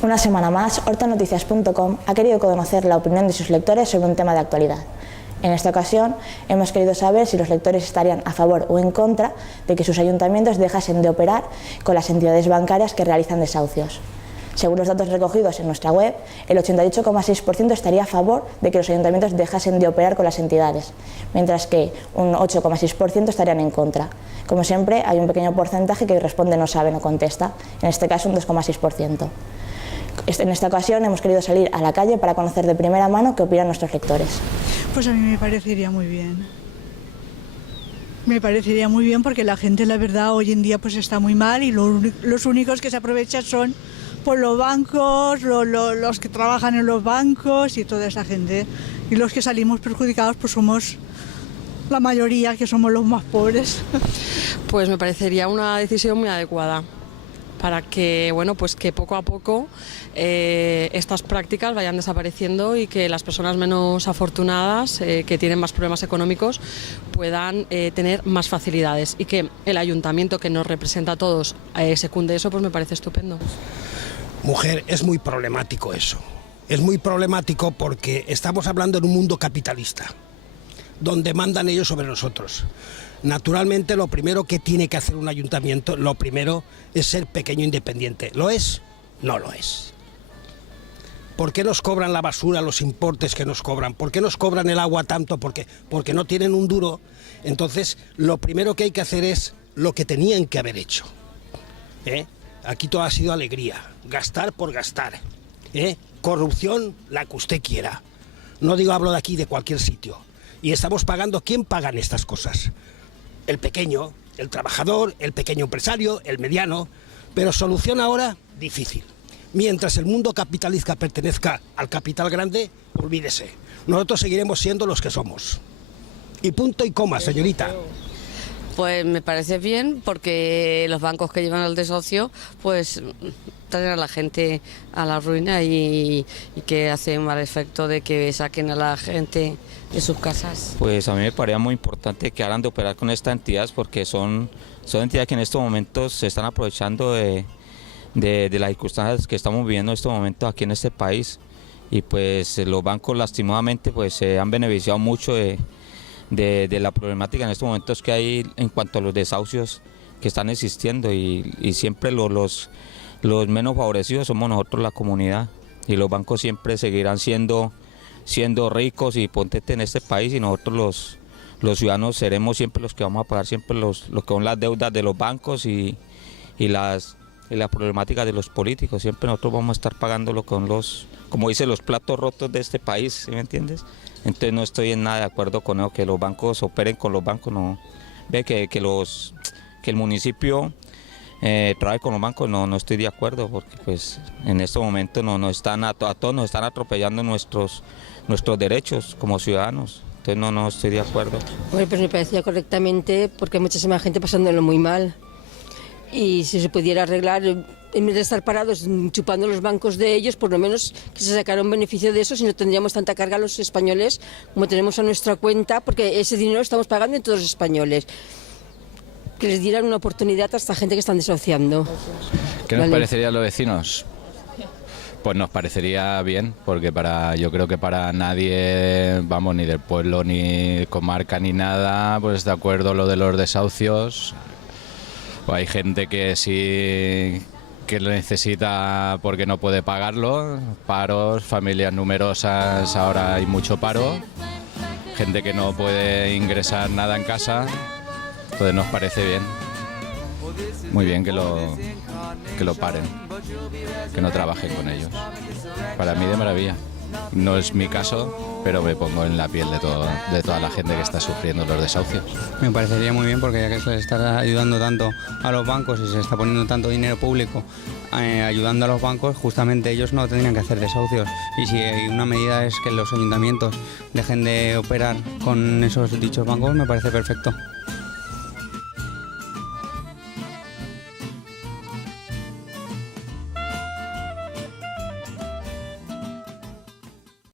Una semana más, hortanoticias.com ha querido conocer la opinión de sus lectores sobre un tema de actualidad. En esta ocasión, hemos querido saber si los lectores estarían a favor o en contra de que sus ayuntamientos dejasen de operar con las entidades bancarias que realizan desahucios. Según los datos recogidos en nuestra web, el 88,6% estaría a favor de que los ayuntamientos dejasen de operar con las entidades, mientras que un 8,6% estarían en contra. Como siempre, hay un pequeño porcentaje que responde no sabe, no contesta, en este caso un 2,6%. En esta ocasión hemos querido salir a la calle para conocer de primera mano qué opinan nuestros lectores. Pues a mí me parecería muy bien. Me parecería muy bien porque la gente, la verdad, hoy en día pues está muy mal y los únicos que se aprovechan son pues, los bancos, los que trabajan en los bancos y toda esa gente. Y los que salimos perjudicados pues somos la mayoría, que somos los más pobres. Pues me parecería una decisión muy adecuada para que, bueno, pues que poco a poco estas prácticas vayan desapareciendo y que las personas menos afortunadas, que tienen más problemas económicos, puedan tener más facilidades y que el ayuntamiento que nos representa a todos secunde eso, pues me parece estupendo. Mujer, es muy problemático eso. Es muy problemático porque estamos hablando en un mundo capitalista, donde mandan ellos sobre nosotros. Naturalmente, lo primero que tiene que hacer un ayuntamiento, lo primero es ser pequeño e independiente. ¿Lo es? No lo es. ¿Por qué nos cobran la basura, los importes que nos cobran? ¿Por qué nos cobran el agua tanto? Porque no tienen un duro. Entonces, lo primero que hay que hacer es lo que tenían que haber hecho. Aquí todo ha sido alegría, gastar por gastar. Corrupción, la que usted quiera. No digo, hablo de aquí, de cualquier sitio. Y estamos pagando, ¿quién paga estas cosas? El pequeño, el trabajador, el pequeño empresario, el mediano, pero solución ahora difícil. Mientras el mundo capitalista pertenezca al capital grande, olvídese. Nosotros seguiremos siendo los que somos. Y punto y coma, señorita. Pues me parece bien porque los bancos que llevan al desahucio pues traen a la gente a la ruina y que hace un mal efecto de que saquen a la gente de sus casas. Pues a mí me parecía muy importante que hagan de operar con estas entidades porque son entidades que en estos momentos se están aprovechando de las circunstancias que estamos viviendo en estos momentos aquí en este país y pues los bancos lastimosamente pues se han beneficiado mucho de la problemática en estos momentos que hay en cuanto a los desahucios que están existiendo y siempre los menos favorecidos somos nosotros, la comunidad, y los bancos siempre seguirán siendo ricos y potentes en este país y nosotros los ciudadanos seremos siempre los que vamos a pagar siempre los que son las deudas de los bancos y las problemáticas de los políticos. Siempre nosotros vamos a estar pagándolo con como dice, los platos rotos de este país, ¿sí me entiendes? Entonces no estoy en nada de acuerdo con eso, que los bancos operen con los bancos, no. Ve que el municipio trabaje con los bancos, no estoy de acuerdo, porque pues en este momento a todos nos están atropellando nuestros derechos como ciudadanos. Entonces no estoy de acuerdo. Bueno, pues me parecía correctamente porque hay muchísima gente pasándolo muy mal. Y si se pudiera arreglar, en vez de estar parados chupando los bancos de ellos, por lo menos que se sacara un beneficio de eso, si no tendríamos tanta carga los españoles como tenemos a nuestra cuenta, porque ese dinero lo estamos pagando en todos los españoles. Que les dieran una oportunidad a esta gente que están desahuciando. ¿Qué nos parecería a los vecinos? Pues nos parecería bien, porque yo creo que para nadie, vamos, ni del pueblo, ni comarca, ni nada, pues de acuerdo lo de los desahucios. Hay gente que sí que lo necesita porque no puede pagarlo, paros, familias numerosas, ahora hay mucho paro, gente que no puede ingresar nada en casa, entonces nos parece bien, muy bien que lo paren, que no trabajen con ellos. Para mí de maravilla. No es mi caso, pero me pongo en la piel de toda la gente que está sufriendo los desahucios. Me parecería muy bien porque ya que se les está ayudando tanto a los bancos y se está poniendo tanto dinero público ayudando a los bancos, justamente ellos no tendrían que hacer desahucios. Y si una medida es que los ayuntamientos dejen de operar con esos dichos bancos, me parece perfecto.